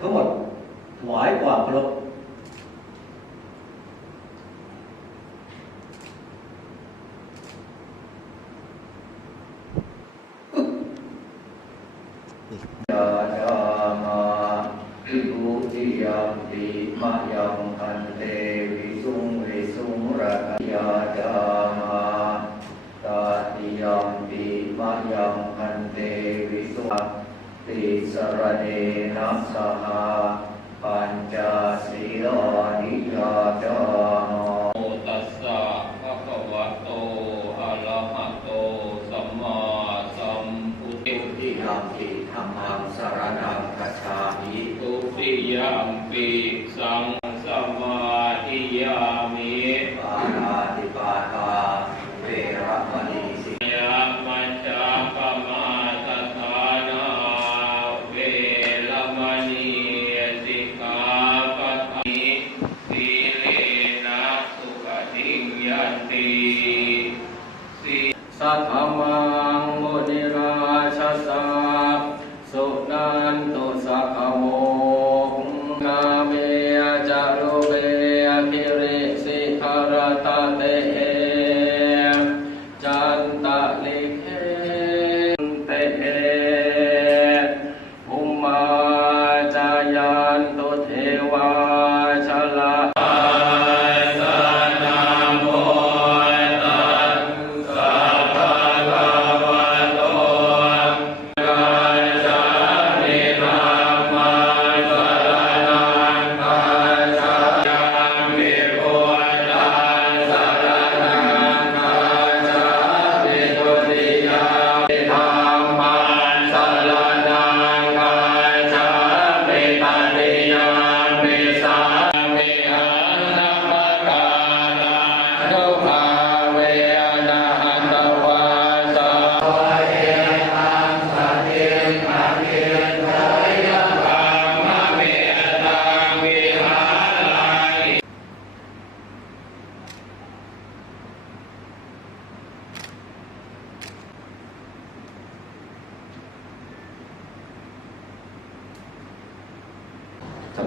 ทั้งหมดถวายความเคารพ ตวิสุงติสรเนนะสหาปัญจศีลานิยาดามาโมตัสสะภะคะวะโตอะระหะโตสัมมาสัมพุทธทุติยามปิธรรมังสรณังคัจฉามิทุติยมปีสัง สัทธมังมุนิราชสาสุนันตุสัพโมกาเมจารุเบคิริสิขารตาเตจันตะลิเข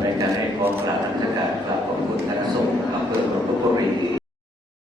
ในการให้กองกลางราชการกลับของคุณคณะสงฆ์อำเภอหนองบุรี